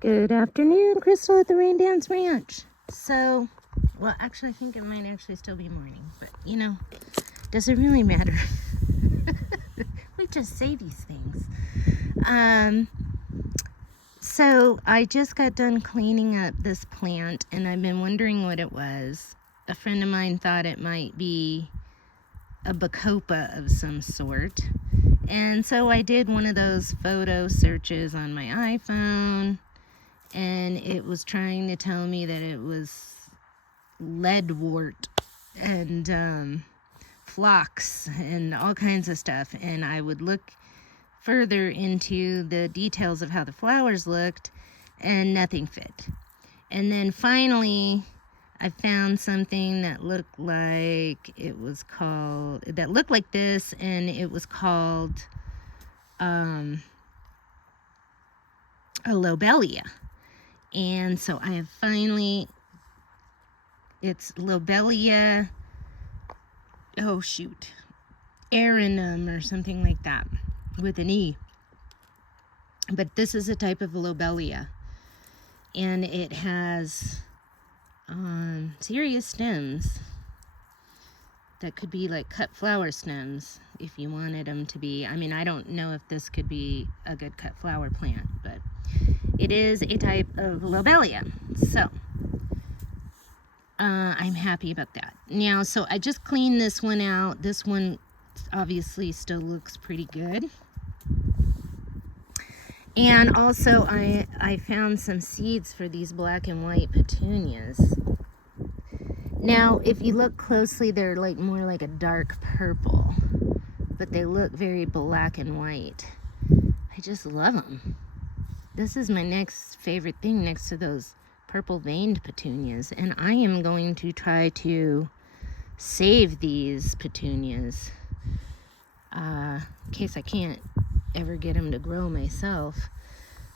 Good afternoon, Crystal at the Rain Dance Ranch. So, well, actually, I think it might actually still be morning, but you know, does it really matter? We just say these things. So I just got done cleaning up this plant, and I've been wondering what it was. A friend of mine thought it might be a bacopa of some sort. And so I did one of those photo searches on my iPhone, and it was trying to tell me that it was leadwort and phlox and all kinds of stuff. And I would look further into the details of how the flowers looked, and nothing fit. And then finally, I found something that looked like that looked like this, and it was called a lobelia. And so I have finally, it's lobelia, arenum or something like that with an E. But this is a type of lobelia, and it has serious stems that could be like cut flower stems if you wanted them to be. I mean, I don't know if this could be a good cut flower plant, but it is a type of lobelia. So I'm happy about that. Now, so I just cleaned this one out. This one obviously still looks pretty good. And also I found some seeds for these black and white petunias. Now, if you look closely, they're like more like a dark purple, but they look very black and white. I just love them. This is my next favorite thing next to those purple veined petunias, and I am going to try to save these petunias in case I can't ever get them to grow myself.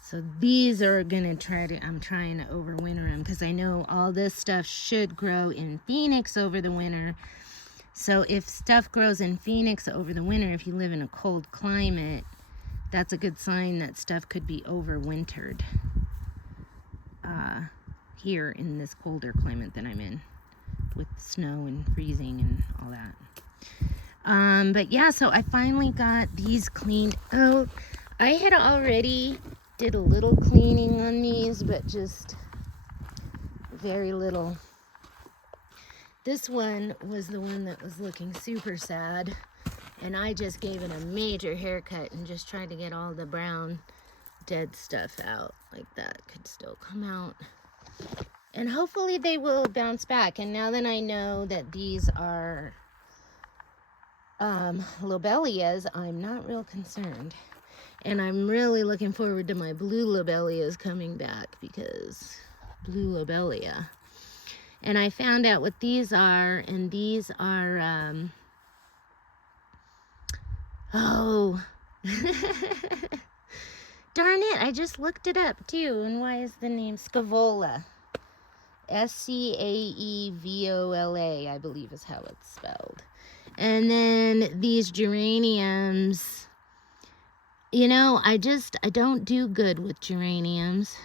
So these are I'm trying to overwinter them, because I know all this stuff should grow in Phoenix over the winter. So if stuff grows in Phoenix over the winter, if you live in a cold climate, that's a good sign that stuff could be overwintered here in this colder climate that I'm in, with snow and freezing and all that. But yeah, so I finally got these cleaned out. I had already did a little cleaning on these, but just very little. This one was the one that was looking super sad, and I just gave it a major haircut and just tried to get all the brown dead stuff out. Like, that could still come out, and hopefully they will bounce back. And now that I know that these are lobelias, I'm not real concerned. And I'm really looking forward to my blue lobelias coming back, because blue lobelia. And I found out what these are, and these are, oh, darn it, I just looked it up too. And why is the name Scaevola? Scaevola, I believe is how it's spelled. And then these geraniums. You know, I don't do good with geraniums,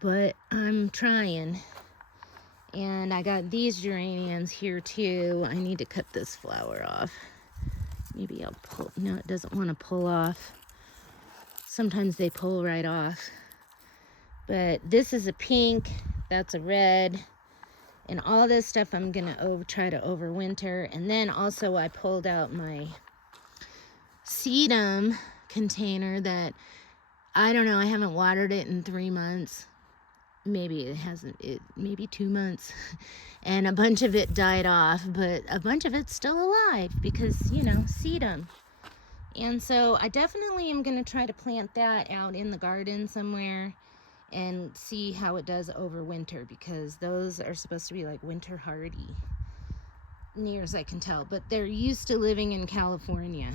but I'm trying. And I got these geraniums here too. I need to cut this flower off. Maybe I'll pull, no, it doesn't want to pull off. Sometimes they pull right off. But this is a pink, that's a red, and all this stuff I'm gonna try to overwinter. And then also I pulled out my sedum container that, I don't know, I haven't watered it in 3 months. Maybe maybe 2 months. And a bunch of it died off, but a bunch of it's still alive because, you know, sedum. And so I definitely am going to try to plant that out in the garden somewhere and see how it does over winter, because those are supposed to be like winter hardy, near as I can tell. But they're used to living in California.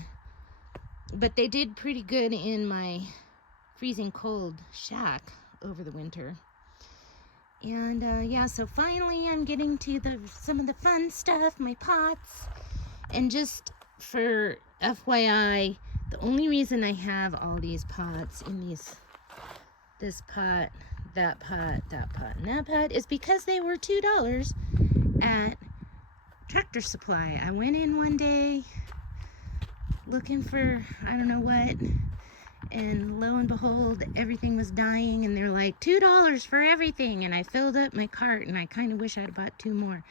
But they did pretty good in my freezing cold shack over the winter. And yeah, so finally I'm getting to some of the fun stuff, my pots. And just for FYI, the only reason I have all these pots in this this pot, that pot, that pot, and that pot is because they were $2 at Tractor Supply. I went in one day looking for I don't know what, and lo and behold, everything was dying, and they're like $2 for everything, and I filled up my cart, and I kind of wish I'd bought 2 more.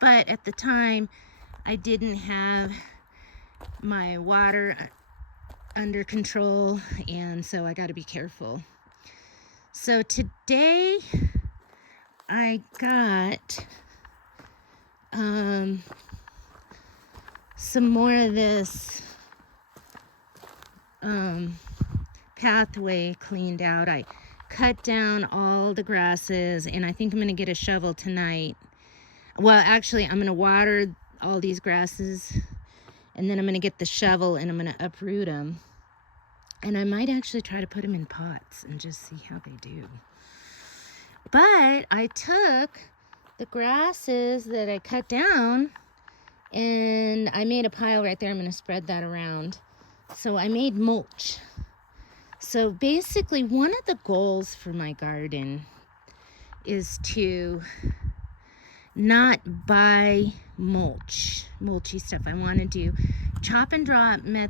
But at the time, I didn't have my water under control, and so I got to be careful. So today I got some more of this pathway cleaned out. I cut down all the grasses, and I think I'm going to get a shovel tonight. Well, actually, I'm going to water all these grasses, and then I'm going to get the shovel, and I'm going to uproot them. And I might actually try to put them in pots and just see how they do. But I took the grasses that I cut down, and I made a pile right there. I'm going to spread that around. So I made mulch. So basically, one of the goals for my garden is to not buy mulchy stuff. I want to do chop and drop method.